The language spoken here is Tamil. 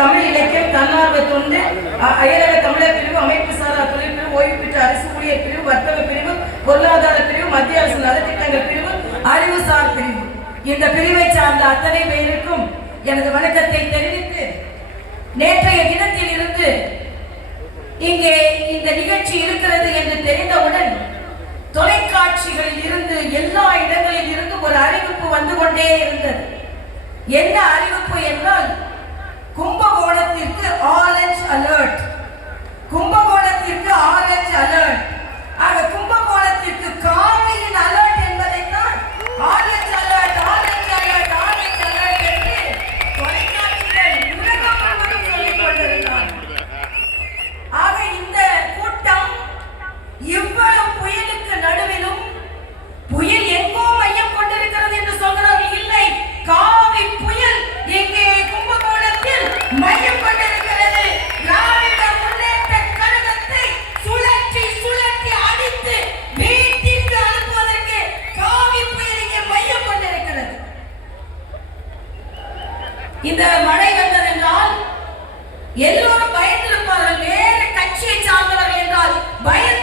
தமிழ் இலக்கியம், தன்னார்வ தொண்டு, அயலக தமிழர் பிரிவு, அமைப்பு சாரா தொழில் பிரிவு, ஓய்வு பெற்ற அரசு ஊழியர் பிரிவு, வர்த்தக பிரிவு, பொருளாதார பிரிவு, மத்திய அரசு நலத்திட்டங்கள் பிரிவு, அறிவுசார் பிரிவு. இந்த பிரிவை சார்ந்த அத்தனை பேருக்கும் எனது வணக்கத்தை தெரிவித்து, நேற்றைய தினத்தில் இருந்து இங்கே இந்த நிகழ்ச்சி இருக்கிறது என்று தெரிந்தவுடன் தொலைக்காட்சிகளில் இருந்து எல்லா இடங்களில் இருந்து ஒரு அறிவிப்பு வந்து கொண்டே இருந்தது. என்ன அறிவிப்பு என்றால், கும்பகோணத்திற்கு ஆரஞ்ச் அலர்ட், கும்பகோணத்திற்கு ஆரஞ்ச் அலர்ட். ஆக கும்பகோணத்திற்கு காவியின் அலர்ட் என்பதைத்தான் orange alert, orange alert, orange alert என்று தொலைக்காட்சிகள் உலகம் முழுவதும் சொல்லிக் கொண்டிருந்தார். ஆக இந்த கூட்டம் இவ்வளவு புயலுக்கு நடுவிலும் புயல் எங்கோ மையம் கொண்டிருக்கிறது என்று சொல்கிறார்கள். இல்லை, காவி புயல் எங்கே கும்பகோணத்தில் மையம் கொண்டிருக்கிறது. திராவிட முன்னேற்ற கழகத்தை சுழற்றி சுழற்றி அடித்து வீட்டிற்கு அனுப்புவதற்கு காவி புயல் இங்கே மையம் கொண்டிருக்கிறது. இந்த மழை வந்ததென்றால் எல்லோரும் பயந்திருப்பார்கள். வேறு கட்சியை சார்ந்தவர்கள் என்றால் பயந்து